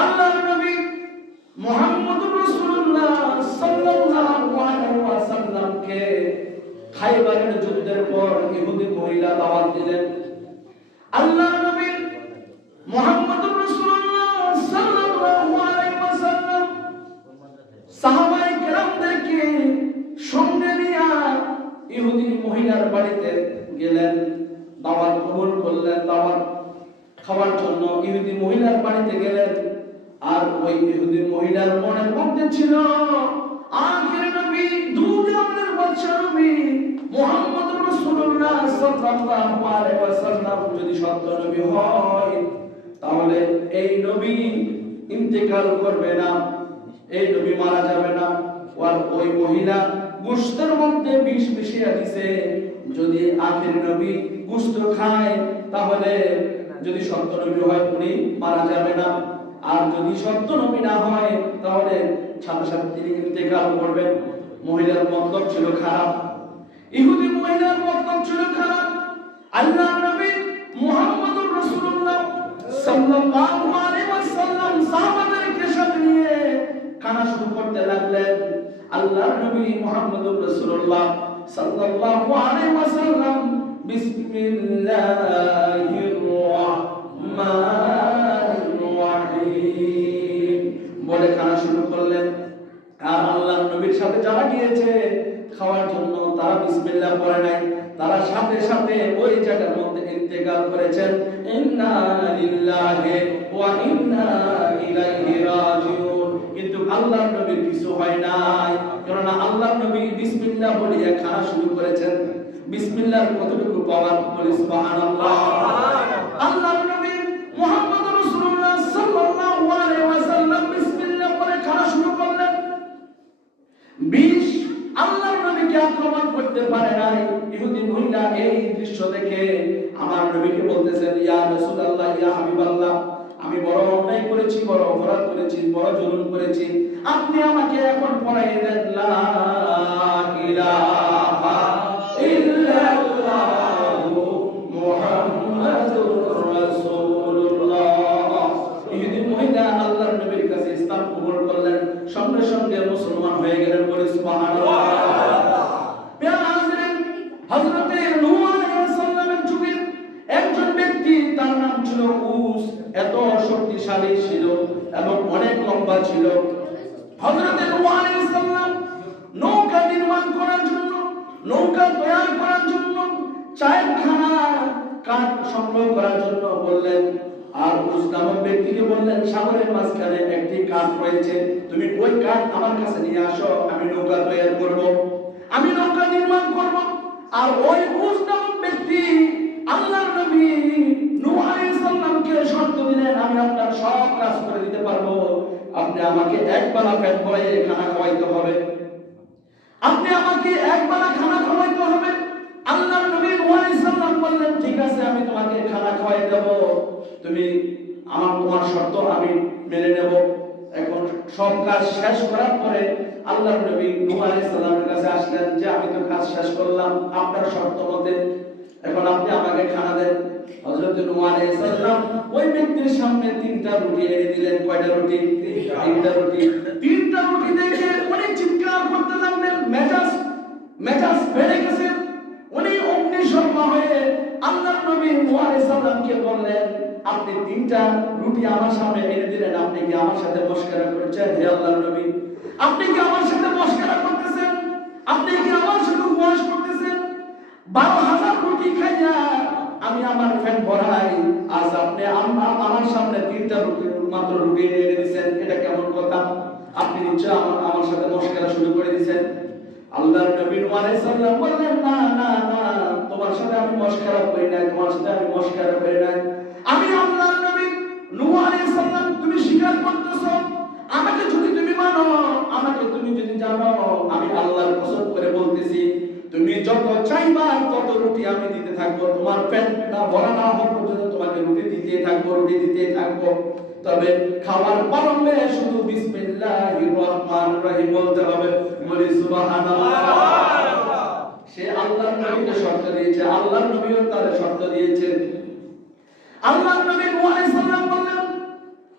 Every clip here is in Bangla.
আল্লাহর নবী মুহাম্মদুর রাসূলুল্লাহ সাল্লাল্লাহু আলাইহি ওয়াসাল্লামকে খাইবারের যুদ্ধের পর ইহুদি মহিলা দাওয়াত দিলেন। আল্লাহর নবী মুহাম্মদুর রাসূলুল্লাহ সাল্লাল্লাহু আলাইহি ওয়াসাল্লাম সাহাবাই কেরামদেরকে সঙ্গে নিয়ে ইহুদি মহিলার বাড়িতে গেলেন, দাওয়াত কবুল করলেন, দাওয়াত খাওয়ার জন্য ইহুদি মহিলার বাড়িতে গেলেন। আর ওই ইহুদি মহিলার মনের মধ্যে ছিল আখির নবী, দুধ আমাদের বাদশা নবী, মুহাম্মদ রাসূলুল্লাহ সাল্লাল্লাহু আলাইহি ওয়াসাল্লাম যদি সত্য নবী হয়, তাহলে এই নবী ইন্তেকাল করবে না, এই নবী মারা যাবে না। আর ওই মহিলা গোশতের মধ্যে বিষ মিশিয়ে দিছে, যদি আখির নবী গোশত খায়, তাহলে যদি সত্য নবী হয়, উনি মারা যাবে না। আর যদি সত্য নবী না হয়, তাহলে সাথে সাথে তিনি ইন্তেকাল করবেন। মহিলার মন্তব্য ছিল খারাপ। ইহুদি মহিলার মন্তব্য ছিল খারাপ। আল্লাহ নবী মুহাম্মদুর রাসূলুল্লাহ সাল্লাল্লাহু আলাইহি ওয়াসাল্লাম সাহাবাদেরকে সাথে নিয়ে কানা শুরু করতে লাগলেন। আল্লাহর নবী মুহাম্মদুর রাসূলুল্লাহ সাল্লাল্লাহু আলাইহি ওয়াসাল্লাম বিসমিল্লাহির রাহমানির করলেন আর আল্লাহর নবীর সাথে যারা গিয়েছে, খাওয়ার জন্য তারা বিসমিল্লাহ পড়ে নাই। তারা সাথে সাথে ওই জায়গার মধ্যে ইন্তেকাল করেছেন। ইন্না লিল্লাহি ওয়া ইন্না ইলাইহি রাজিউন। কিন্তু আল্লাহর নবীর কিছু হয় নাই। কারণ আল্লাহর নবী বিসমিল্লাহ বলিয়া খানা শুরু করেছেন। বিসমিল্লাহর কতটুকু পাওয়ার বলি, সুবহানাল্লাহ। আল্লাহর নবী মুহাম্মদ রাসূলুল্লাহ সাল্লাল্লাহু আলাইহি ওয়াসাল্লাম বিসমিল্লাহ বলে খানা শুরু করলেন বিষ আল্লাহর নবীকে আক্রমণ করতে পারে নাই ইহুদি মহিলা এই দৃশ্য দেখে আমার নবীকে বলতেছেন ইয়া রাসূলুল্লাহ, ইয়া হাবিবাল্লাহ, আমি বড় অন্যায় করেছি, বড় অপরাধ করেছি, বড় জুলুম করেছি। আপনি আমাকে এখন পড়াই দেন, লা ইলাহা সঙ্গে সঙ্গে মুসলমান হয়ে গেলেন বলে সুবহানাল্লাহ। ছিল উস, এত শক্তিশালী ছিল এবং অনেক লম্বা ছিল। নৌকা নির্মাণ করার জন্য, নৌকা তৈরি করার জন্য চারখানা কাঠ সংগ্রহ করার জন্য বললেন। আর উস নামক ব্যক্তিকে বললেন, সাগরের মাঝখানে একটি কাঠ রয়েছে, তুমি ওই কাঠ আমার কাছে নিয়ে আসো, আমি নৌকা তৈরি করব, আমি নৌকা নির্মাণ করব। আর ওই উস নামক ব্যক্তি আল্লাহর নবী নূহ আলাইহিস সালামকে শর্ত দিলেন, আমি আপনার সব কাজ করে দিতে পারব। আপনি আমাকে এক বেলা পেট ভরে খানা খাওয়াইতে হবে। আপনি আমাকে এক বেলা খানা খাওয়াইতে হবে। আল্লাহর নবী নূহ বললেন, ঠিক আছে, আমি তোমাকে খানা খাওয়াই দেব। তুমি আমার তোমার শর্ত আমি মেনে নেব। এখন সব কাজ শেষ করার পরে আল্লাহ নবী নূহ আলাইহিস সালামের কাছে আসলেন যে, আমি তো কাজ শেষ করলাম। আপনার শর্ত মতে এখন আপনি আমাকে খানা দেন। হযরত আলাইহিস সালাম ওই ব্যক্তির সামনে তিনটা রুটি এনে দিলেন। কয়টা রুটি? তিনটা। রুটি। তিনটা রুটি দেখে উনি চিৎকার করতে লাগলেন। মেজাজ মেজাজ বেড়ে গেছে। উনি অগ্নি শর্মা হয়ে আল্লাহর নবী আলাইহিস সালামকে বললেন আপনি তিনটা রুটি আমার সামনে এনে দিলেন। আপনি কি আমার সাথে মস্করা করেছেন হে আল্লাহর নবী? আপনি কি আমার সাথে মস্করা করতেছেন? আপনি কি আমার সাথে উপহাস করতেছেন? বারো হাজার রুটি খাইয়া আমি আমার ফ্যান ভরাই। আজ আপনি আমার সামনে তিনটা রুটি, মাত্র রুটি এনে দিচ্ছেন এটা কেমন কথা? আপনি নিশ্চয় আমার আমার সাথে মস্করা শুরু করে দিচ্ছেন আল্লাহর নবী আলাইহিস সালাম বললেন, না না না, তোমার সাথে আমি মস্করা করি নাই, তোমার সাথে আমি মস্করা করি নাই। আমি আল্লাহর নবী নূহ আলাইহিস তুমি স্বীকার করতেছো? আমাকে যদি তুমি মানো, আমাকে তুমি যদি জানো আমি আল্লাহর কসম করে বলতেছি তুমি যত চাইবা তত রুটি আমি দিতে থাকব, তোমার পেট না ভরা না হওয়া পর্যন্ত তোমাকে রুটি দিতে থাকব, রুটি দিতে থাকব। তবে খাবার পরমে শুধু রহিম বলতে হবে। বলি সুবহানাল্লাহ। সে আল্লাহর নবীকে শর্ত দিয়েছে, আল্লাহর নবীও তার শর্ত দিয়েছে। আল্লাহর নবী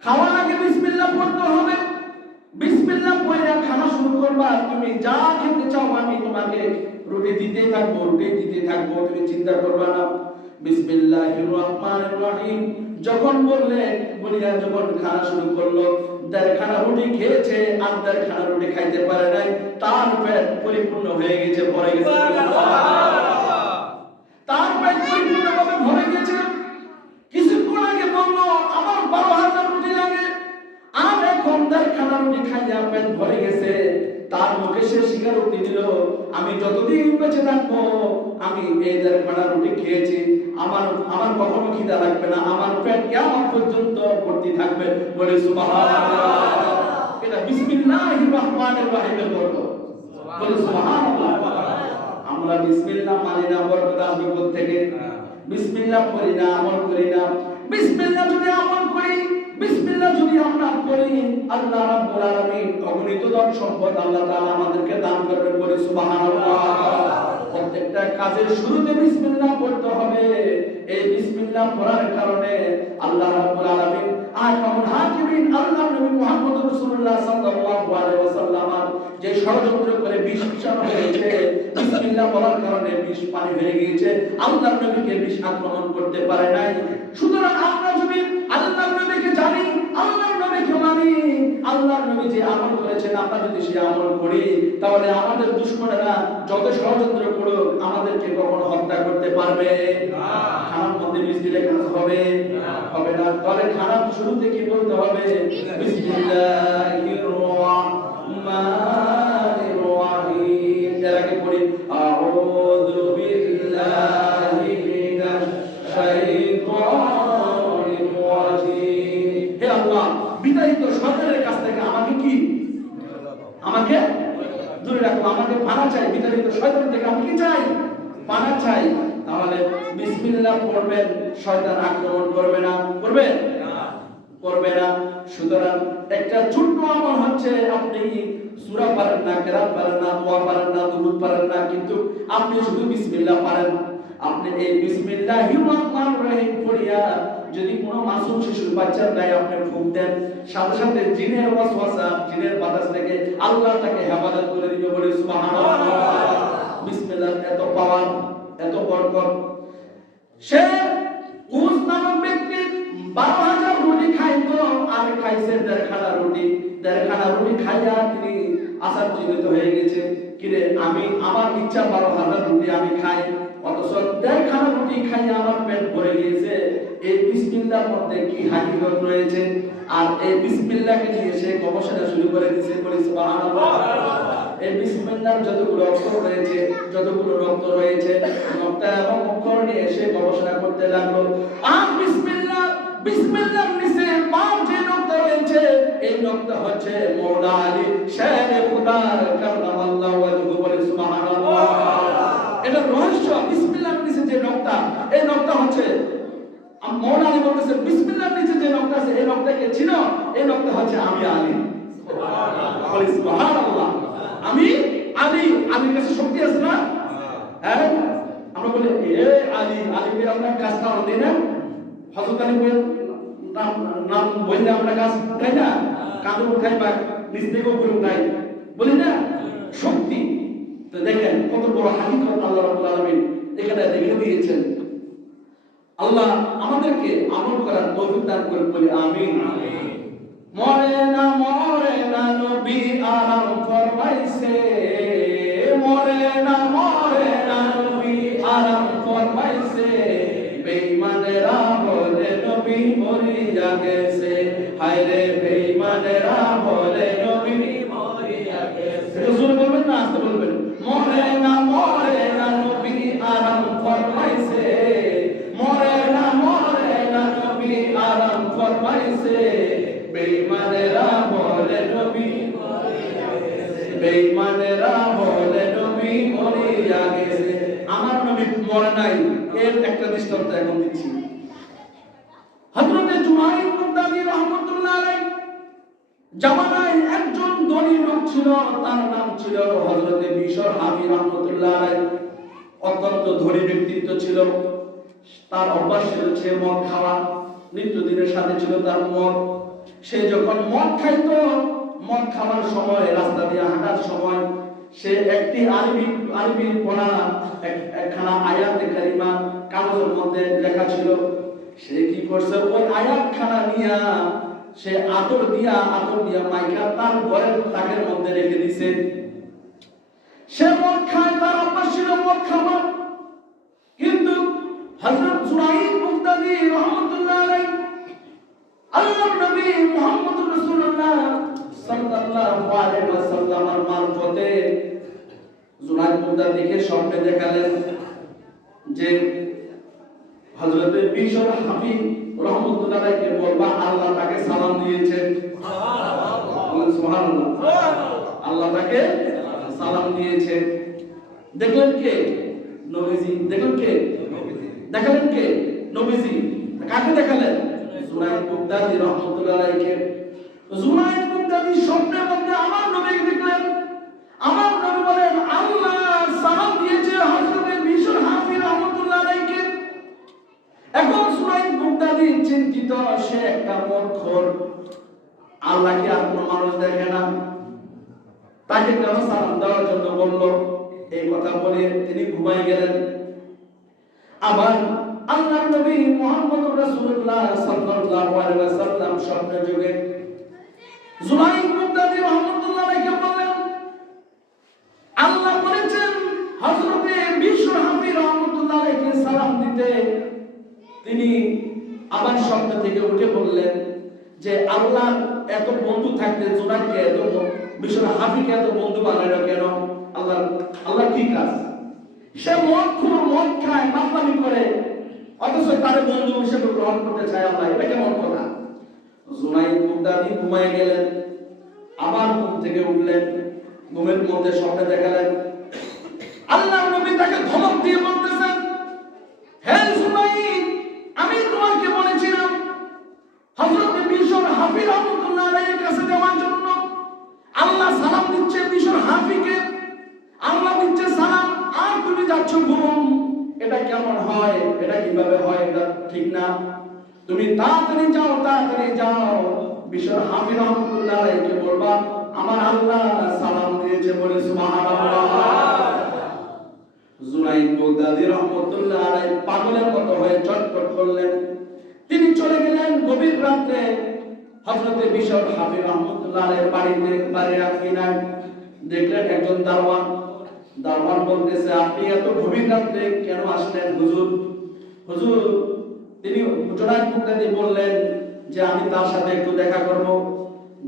খাওয়ার আগে বিসমিল্লাহ পড়তে হবে। বিসমিল্লাহ পড়ে শুরু করবা, তুমি যা খেতে চাও আমি তোমাকে রুটি দিতে থাকব, রুটি দিতে থাকব, তুমি চিন্তা করবা না। বিসমিল্লাহির রহমানির রহিম যখন বললে, বলিয়া যখন খানা শুরু করল দেড় খানা রুটি খেয়েছে, আর দেড় খানা রুটি খাইতে পারে নাই, তার পেট পরিপূর্ণ হয়ে গেছে পরে গেছে। তার পেট পরিপূর্ণভাবে ভরে গেছে। কিছুক্ষণ আগে বলল, আমার বারো হাজার রুটি লাগে। আর এখন তার খানা রুটি খাইয়া পেট ভরে গেছে। তার মুখে সে স্বীকারোক্তি দিল আমি যতদিন বেঁচে থাকব আমি এই দেড় খানা রুটি খেয়েছি। আমার আমার কখনো খিদা লাগবে না আমার পেট কেমন পর্যন্ত ভর্তি থাকবে? বলে এটা বিসমিল্লাহির রহমানির রহিমের বরকত বলে আমরা বিসমিল্লাহ মানি না বরকত আসবে কোত্থেকে? বিসমিল্লাহ করি না আমল করি না। বিসমিল্লাহ যদি আমল করি বিসমিল্লাহ যদি আমরা করি আল্লাহ রাব্বুল আলামিন অগণিত ধন সম্পদ আল্লাহ তাআলা আমাদেরকে দান করবেন বলে সুবহানাল্লাহ। প্রত্যেকটা কাজের শুরুতে বিসমিল্লাহ পড়তে হবে। এই বিসমিল্লাহ পড়ার কারণে আল্লাহ রাব্বুল আলামিন আহকামুল হাকিমিন আল্লাহ নবী মুহাম্মদ রাসূলুল্লাহ সাল্লাল্লাহু আলাইহি ওয়াসাল্লাম যে ষড়যন্ত্র করে বিষ মিশানো হয়েছে বিসমিল্লাহ বলার কারণে বিষ পানি হয়ে গিয়েছে আল্লাহ নবীকে বিষ আক্রমণ করতে পারে নাই। সুতরাং আমরা যদি আল্লাহ নবীকে জানি আল্লাহ নবীকে মানি আল্লাহ নবী যে আমল করেছেন আমরা যদি সে আমল করি তাহলে আমাদের দুশ্মনেরা যত ষড়যন্ত্র করুক আমাদেরকে কখনো হত্যা করতে পারবে। খানার মধ্যে বিষ দিলে কাজ হবে। হবে না। তাহলে খানার শুরুতে কি বলতে হবে? বিসমিল্লাহির রহমানির কাছ থেকে আমাকে কি? আমাকে? দূরে রাখো, আমাকে পানা চাই। বিতাড়িত শয়তান থেকে আমি কি চাই? পানা চাই। তাহলে বিসমিল্লাহ পড়বেন, শয়তান আক্রমণ করবে না। করবে করবে না। সুতরাং একটা ছোট্ট আমল হচ্ছে, আপনি সূরা পারেন না, কেরাত পারেন না, দোয়া পারেন না, দুরূদ পারেন না, কিন্তু আপনি শুধু বিসমিল্লাহ পারেন। আপনি এই বিসমিল্লাহির রহমানির রহিম পড়িয়া যদি কোনো মাসুম শিশুর বাচ্চার গায়ে আপনি ফুঁক দেন, সাথে সাথে জিনের ওয়াসওয়াসা, জিনের বাতাস থেকে আল্লাহ তাকে হেফাজত করে দিবে বলে সুবহানাল্লাহ। বিসমিল্লাহ, এত পাওয়ার, এত বরকত। সে উস নামক ব্যক্তি বারো হাজার রুটি খাইতো খাইছে দেড়খানা রুটি দেড়খানা রুটি খাইয়া তিনি আসার চিহ্নিত হয়ে গেছে, কিরে, আমি আমার ইচ্ছা বারো হাজার রুটি আমি খাই, অথচ দেড়খানা রুটি খাইয়া আমার পেট ভরে গিয়েছে, এই বিসমিল্লার মধ্যে কি হাকিকত রয়েছে? আর এই বিসমিল্লাহকে নিয়ে সে গবেষণা শুরু করে দিয়েছে, বলে এই বিসমিল্লাহর যতগুলো অক্ষর রয়েছে, যতগুলো রক্ত রয়েছে নক্তা এবং অক্ষর নিয়ে সে গবেষণা করতে লাগল। আর বিসমিল্লাহ বিসমিল্লাহর এই নক্তা হচ্ছে মৌলা আলী শের খুদা কাররামাল্লাহু ওয়াজহু বলে সুবহানাল্লাহ। এটা রহস্য বিসমিল্লাহর নিচে যে নক্তা এই নক্তা হচ্ছে মৌলা আলী বলতেছে বিসমিল্লাহর নিচে যে নক্তা আছে এই নক্তাকে চিনো এই নক্তা হচ্ছে আমি আলী। বলে সুবহানাল্লাহ। আমি আলী আলীর কাছে শক্তি আছে না? হ্যাঁ। আমরা বলি এ আলী আলীকে আমরা কাজ কারণ দিই না হযরত আলী বলেন নাম নাম বললে আমরা কাজ উঠাই না? কাঁধে উঠাই বা নিচ থেকে উপরে উঠাই। বলি না? শক্তি। তো দেখেন কত বড় হাকিকত আল্লাহ রাব্বুল আলামিন। এখানে দেখে দিয়েছেন। আল্লাহ আমাদেরকে আমল করার তৌফিক দান করুন, বলি আমিন। মরে না মরে না, নবী আরাম ফরমাইছে। মরে না মরে না, নবী আরাম ফরমাইছে। বেঈমানেরা নবী মরিয়া গেছে। হায় রে বেঈমানেরা বলে ছিল হযরতে বিশর হাবি রহমাতুল্লাহ অত্যন্ত ধনী ব্যক্তিত্ব ছিল। তার অভ্যাস ছিল সে মদ খাওয়া, নিত্যদিনের সাথে ছিল তার মদ। সে যখন মদ খাইতো, মদ খাওয়ার সময়, রাস্তা দিয়ে হাঁটার সময়, সে একটি আরবি আরবি পড়া এক- একখানা আয়াতে কারিমা কাগজের মধ্যে লেখা ছিল। সে কি করছে? ওই আয়াত খানা নিয়া সে আতর দিয়া আতর দিয়া মাইকা তার ঘরের তাকের মধ্যে রেখে দিছে। সে মদ খায়, তার অভ্যাস ছিল মদ খাওয়া কিন্তু হযরত জুরাইদ মুক্তাদি রহমাতুল্লাহ আলাইহি আল্লাহর নবী মুহাম্মদুর রাসূলুল্লাহ সাল্লাল্লাহু আলাইহি ওয়াসাল্লামের মারফতে জুরাইদ মুক্তাদিকে স্বপ্নে দেখালেন যে হযরত বিশর হাফিজ রহমাতুল্লাহ আলাইহিকে বলবা, আল্লাহ তাকে সালাম দিয়েছে বলেন, সুবহানাল্লাহ। আল্লাহ তাকে সালাম দিয়েছে দেখলেন কে? নবীজি। দেখলেন কে? দেখালেন কে? নবীজি। কাকে দেখালেন? জুনাইদ বুগদাদি রহমাতুল্লাহ আলাইহিকে জুনাইদ বুগদাদি স্বপ্নের মধ্যে আমার নবীকে দেখলেন। আমার নবী বলেন, আল্লাহ সালাম দিয়েছে হযরত বিশর হাফিজ রহমাতুল্লাহ আলাইহিকে এখন জুনাইদ বুগদাদি চিন্তিত, সে একটা মূর্খর আল্লাহকে কোনো মানুষ দেখে না? তাকে কেন সালাম দেওয়ার জন্য বলল, এই কথা বলে তিনি ঘুমাই গেলেন। আবার আল্লাহ নবী মুহাম্মদুর রাসূলুল্লাহ সাল্লাল্লাহু আলাইহি ওয়াসাল্লাম আলাইহি বললেন, আল্লাহ বলেছেন বিশ্ব হাফি রহমাতুল্লাহ সালাম দিতে। তিনি আবার স্বপ্ন থেকে উঠে বললেন যে, আল্লাহ এত বন্ধু থাকতে জুনাইদকে এত বিশ্ব হাফিকে এত বন্ধু বানাইল কেন? আল্লাহ আল্লাহ কি কাজ? সে মদ খুব মদ খায়, মাতলামি করে। অথচ তার বন্ধু হিসেবে গ্রহণ করতে চায় আল্লাহ, এটা কেমন কথা? জুনাই মুক্তাদি ঘুমায় গেলেন, আবার ঘুম থেকে উঠলেন, ঘুমের মধ্যে স্বপ্নে দেখালেন। আল্লাহ তাড়াতাড়ি যাও তাড়াতাড়ি যাও বিশর হাফি রহমাতুল্লাহ আলাইহিকে বলবা আমার আল্লাহ সালাম দিয়েছে বলে রহমাতুল্লাহ পাগলের মতো হয়ে চটপট করলেন তিনি চলে গেলেন গভীর রাতে হযরতে বিশর হাফি রহমাতুল্লাহ আলাইহির বাড়িতে বাড়ির আকিনায় দেখলেন একজন দারওয়ান দারওয়ান বলতেছে, আপনি এত গভীর রাতে কেন আসলেন হুজুর? হুজুর তিনি জুনাইদ বাগদাদি বললেন যে আমি তার সাথে একটু দেখা করব।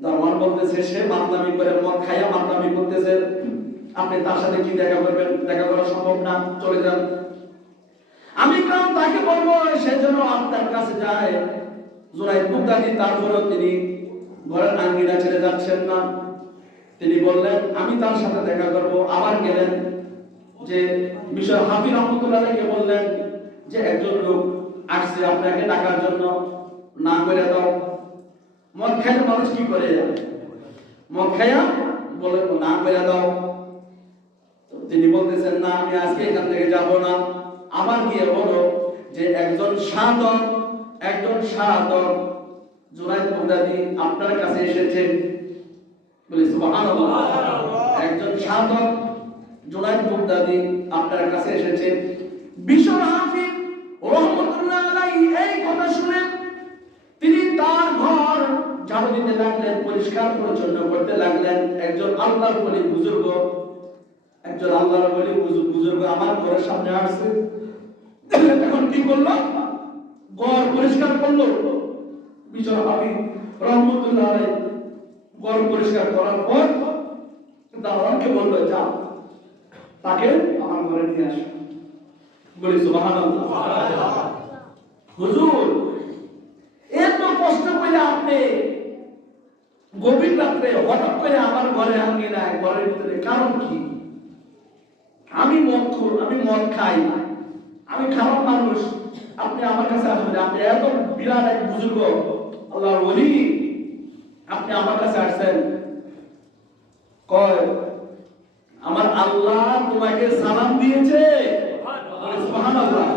দারওয়ান বলতেছে, সে মাতলামি করে, মদ খাইয়া মাতলামি করতেছে। আপনি তার সাথে কি দেখা করবেন? দেখা করা সম্ভব না, চলে যান। আমি কারণ তাকে বলব, সে যেন আপনার কাছে যায়। জোরাই মুক্তাদি তারপরেও তিনি ঘরের আঙ্গিনা ছেড়ে যাচ্ছেন না। তিনি বললেন, আমি তার সাথে দেখা করব। আবার গেলেন যে বিষয় হাফি রহমতুল্লাহকে বললেন যে একজন লোক আসছে আপনাকে ডাকার জন্য। না করে দাও মদ খাইলে মানুষ কি করে? মদ খাইয়া বলে না করে দাও তিনি বলতেছেন না আমি আজকে এখান থেকে যাব না। আবার গিয়ে বলো যে একজন সাধক একজন সাধক জুনাইদ মুগদাদি আপনার কাছে এসেছে। বলি সুবহানাল্লাহ। একজন সাধক জুনাইদ মুগদাদি আপনার কাছে এসেছে। বিশর হাফিজ। শুনে তিনি তার ঘর ঝাড়ু দিতে লাগলেন পরিষ্কার পরিচ্ছন্ন করতে লাগলেন। একজন আল্লাহর বলি বুজুর্গ, একজন আল্লাহর বলি বুজুর্গ আমার ঘরের সামনে আসছে। এখন কি করল? ঘর পরিষ্কার করল। বিচর আমি রহমতুল্লাহ ঘর পরিষ্কার করার পর দারোয়ানকে বলল, যা, তাকে আমার ঘরে নিয়ে আসো। বলি সুবহানাল্লাহ। হুজুর এত কষ্ট করে আপনি গভীর রাত্রে হঠাৎ করে আমার ঘরে আঙ্গিনায় ঘরের ভিতরে কারণ কি? আমি মদ আমি মদ খাই আমি খারাপ মানুষ। আপনি আমার কাছে আসবেন আপনি এত বিরাট এক বুজুর্গ আল্লাহর ওলি। আপনি আমার কাছে আসছেন। কয় আমার আল্লাহ তোমাকে সালাম দিয়েছে? বলে, সুবহানাল্লাহ।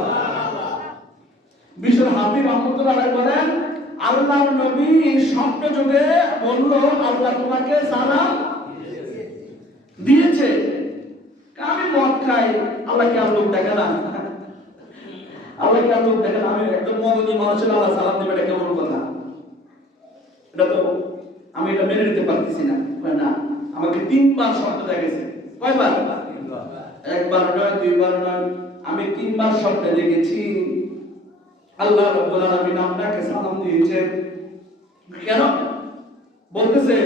বিশ্বর রহমতুল্লাহ আলাইহি বলেন, আল্লাহর নবী স্বপ্ন যোগে বলল, আল্লাহ তোমাকে সালাম দিয়েছে। আমি মদ খাই, আল্লাহ আর লোক দেখে না? আল্লাহ আর লোক দেখে না? আমি একদম মদনী মানুষের আল্লাহ সালাম দেবে, এটা কেমন কথা? এটা তো আমি এটা মেনে নিতে পারতেছি না। না, আমাকে তিনবার শব্দ দেখেছে কয়বার? একবার নয়, দুইবার নয়। আমি তিনবার স্বপ্নে দেখেছি আল্লাহ রাব্বুল আলামিন আপনাকে সালাম দিয়েছেন। কেন? বলতেছে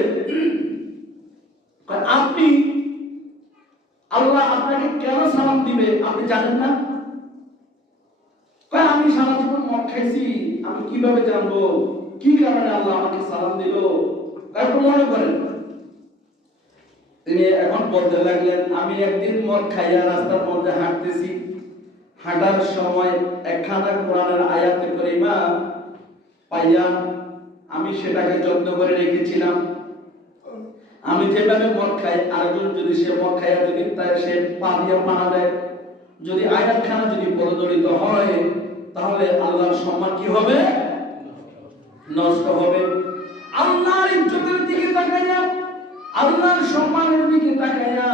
আপনি, আল্লাহ আপনাকে কেন সালাম দিবে? আপনি জানেন না? আমি সারা জীবন মদ খাইছি। আমি কীভাবে জানব? কি কারণে আল্লাহ আমাকে সালাম দিল? একটু মনে করেন তিনি এখন বলতে লাগলেন, আমি একদিন মদ খাইয়া রাস্তার মধ্যে হাঁটতেছি। হাঁটার সময় একখানা কোরআনের আয়াতে করিমা পাইয়া আমি সেটাকে যত্ন করে রেখেছিলাম। আমি যেভাবে মদ খাই, আরেকজন যদি সে মদ খাইয়া যদি তাই সে পা দিয়ে পানা দেয়, যদি আয়াতখানা যদি পদদলিত হয়, তাহলে আল্লাহর সম্মান কি হবে? নষ্ট হবে। আল্লাহর ইজ্জতের দিকে তাকাইয়া, আল্লাহর সম্মানের দিকে তাকাইয়া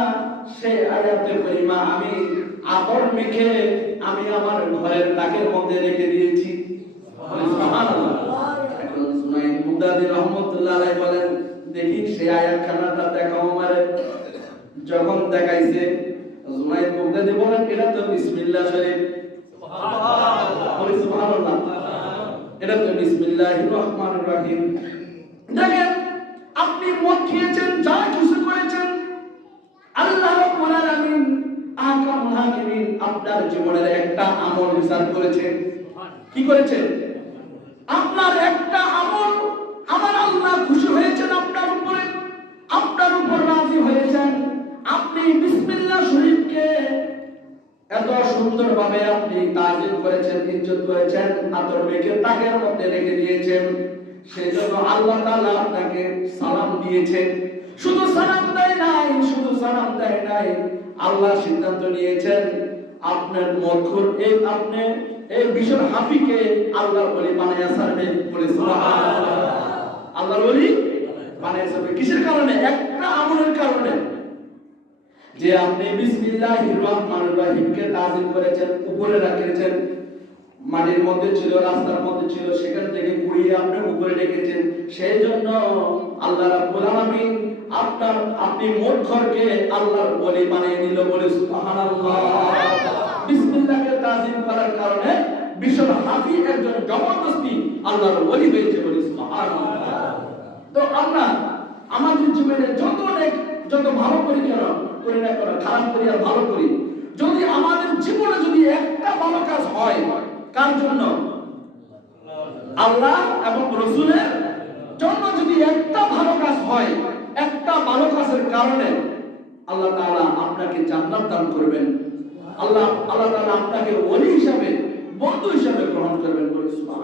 সে আয়াতে পরিমা আমি আতর মেখে আমি আমার ঘরের তাকের মধ্যে রেখে দিয়েছি। বলেন দেখি সেই আয়াতখানাটা দেখাও আমারে। যখন দেখাইছে জুনাইদ মুগদাদি বলেন এটা তো বিসমিল্লাহ শরীফ। বলি সুবহানাল্লাহ। এটা তো বিসমিল্লাহির রহমানির রহিম। দেখেন আপনি মদ খেয়েছেন যা কিছু করেছেন আল্লাহ রাব্বুল আলামিন আপনার জীবনের একটা আমল বিচার করেছেন কি করেছেন আপনার একটা আমল আমার আল্লাহ খুশি হয়েছেন আপনার উপরে। আপনার উপর রাজি হয়েছেন। আপনি বিসমিল্লাহ শরীফকে এত সুন্দরভাবে আপনি তাজিম করেছেন, ইজ্জত করেছেন আতর মেখে তাকের মধ্যে রেখে দিয়েছেন। সেই জন্য আল্লাহ তাআলা আপনাকে সালাম দিয়েছেন। শুধু সালাম দেয় নাই, শুধু সালাম দেয় নাই। আল্লাহ সিদ্ধান্ত নিয়েছেন, আপনার মধুর এই আপনি এই বিশ্ব হাফিকে আল্লাহর বলি বানাইয়া সারবে বলে আল্লাহর বলি বানাইয়া সারবে কিসের কারণে? একটা আমলের কারণে। যে আপনি বিসমিল্লাহির রহমানির রহিমকে তাজিম করেছেন, উপরে রাখেছেন মাটির মধ্যে ছিল, রাস্তার মধ্যে ছিল, সেখান থেকে কুড়িয়ে আপনি উপরে রেখেছেন সেই জন্য আল্লাহ রাব্বুল আলামিন আপনার, আপনি মোট আল্লাহর বলি বানিয়ে দিল বলে সুবহানাল্লাহ। বিসমিল্লাহকে তাজিম করার কারণে বিশ্ব হাফি একজন জবরদস্তি আল্লাহর ওলি হয়েছে বলে সুবহানাল্লাহ। তো আমরা আমাদের জীবনে যত নেক, যত ভালো করি কেন করি না কেন, খারাপ করি আর ভালো করি। যদি আমাদের জীবনে যদি একটা ভালো কাজ হয় কার জন্য? আল্লাহ এবং রসুলের জন্য যদি একটা ভালো কাজ হয়, একটা ভালো কাজের কারণে আল্লাহ তাআলা আপনাকে জান্নাত দান করবেন। আল্লাহ আল্লাহ তাআলা আপনাকে ওলি হিসাবে, বন্ধু হিসাবে গ্রহণ করবেন বলে সুবহানাল্লাহ।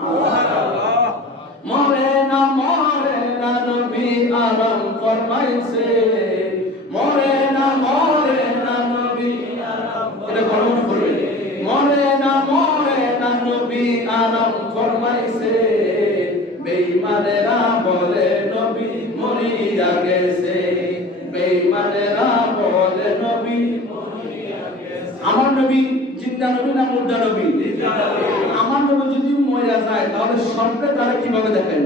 যায়, তাহলে স্বপ্নে তারা কীভাবে দেখাইল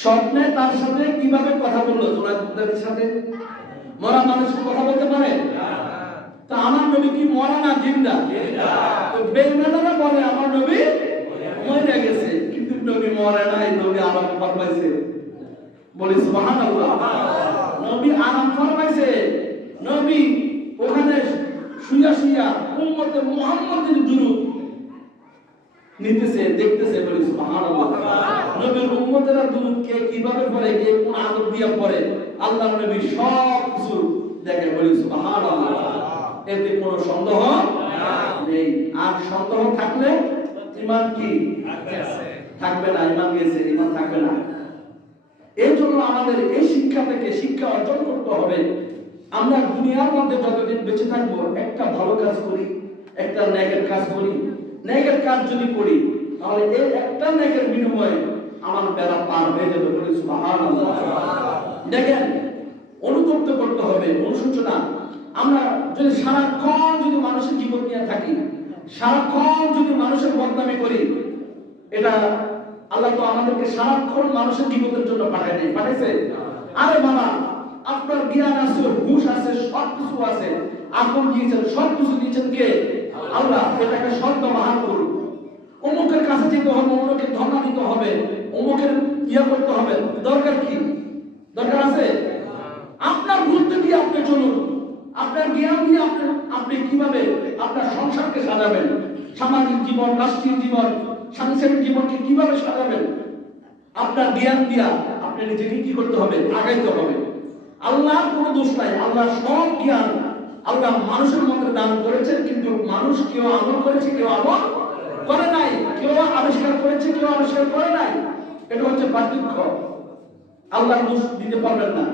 স্বপ্নে তার সাথে কীভাবে কথা বলল? তোরা তাদের সাথে? মরা মানুষ কথা বলতে পারে? তা আমার নবী কি মরা না জিন্দা? বলে, আমার নবী মরে গেছে। কিন্তু নবী মরে নাই, নবী আরাম ফরমাইছে। বলি, সুবহানাল্লাহ। নবী আরাম ফরমাইছে। নবী ওখানে শুয়া শুয়া উম্মতে মুহাম্মদের দুরূদ নিতেছে দেখতেছে বলি সুবহানাল্লাহ। নবীর উম্মতেরা দুরূদ কে কীভাবে পড়ে কে কোন আদব দিয়া পড়ে আল্লাহর নবী সব কিছু দেখে বলি সুবহানাল্লাহ। এতে কোনো সন্দেহ নেই। আর সন্দেহ থাকলে ইমান কি? থাকবে না। ইমান গেছে ইমান থাকবে না। এই জন্য আমাদের এই শিক্ষা থেকে শিক্ষা অর্জন করতে হবে। আমরা দুনিয়ার মধ্যে যতদিন বেঁচে থাকব একটা ভালো কাজ করি একটা ন্যাগের কাজ করি ন্যাগের কাজ যদি করি তাহলে এই একটা নেকের বিনিময়ে আমার বেলা পার হয়ে যাবে বলি দেখেন, অনুতপ্ত করতে হবে, অনুশোচনা। আমরা যদি সারাক্ষণ যদি মানুষের জীবন নিয়ে থাকি, সারাক্ষণ যদি মানুষের বদনামি করি, এটা আল্লাহ তো আমাদেরকে সারাক্ষণ মানুষের জীবনের জন্য পাঠায় নেই, পাঠাইছে? আরে বাবা, আপনার জ্ঞান আছে, হুশ আছে সব কিছু আছে। আকল দিয়েছেন সব কিছু দিয়েছেন কে আল্লাহ এটাকে শব্দ বাহার করুন অমুকের কাছে যেতে হবে অমুকে ধর্ণা দিতে হবে, অমুকের ইয়া করতে হবে। দরকার কি? দরকার আছে? আপনার বুদ্ধি দিয়ে আপনি চলুন। আপনার জ্ঞান দিয়ে আপনি আপনি কীভাবে আপনার সংসারকে সাজাবেন? সামাজিক জীবন, রাষ্ট্রীয় জীবন, সাংসারিক জীবনকে কীভাবে সাজাবেন? আপনার জ্ঞান দিয়া আপনি নিজেকে কি করতে হবে? আগাইতে হবে। আল্লাহর কোনো দোষ নাই। আল্লাহ সব জ্ঞান আল্লাহ মানুষের মধ্যে দান করেছেন, কিন্তু মানুষ কেউ আমল করেছে, কেউ আমল করে নাই, কেউ আবিষ্কার করেছে, কেউ আবিষ্কার করে নাই। এটা হচ্ছে পার্থক্য আল্লাহ দিতে পারবেন না।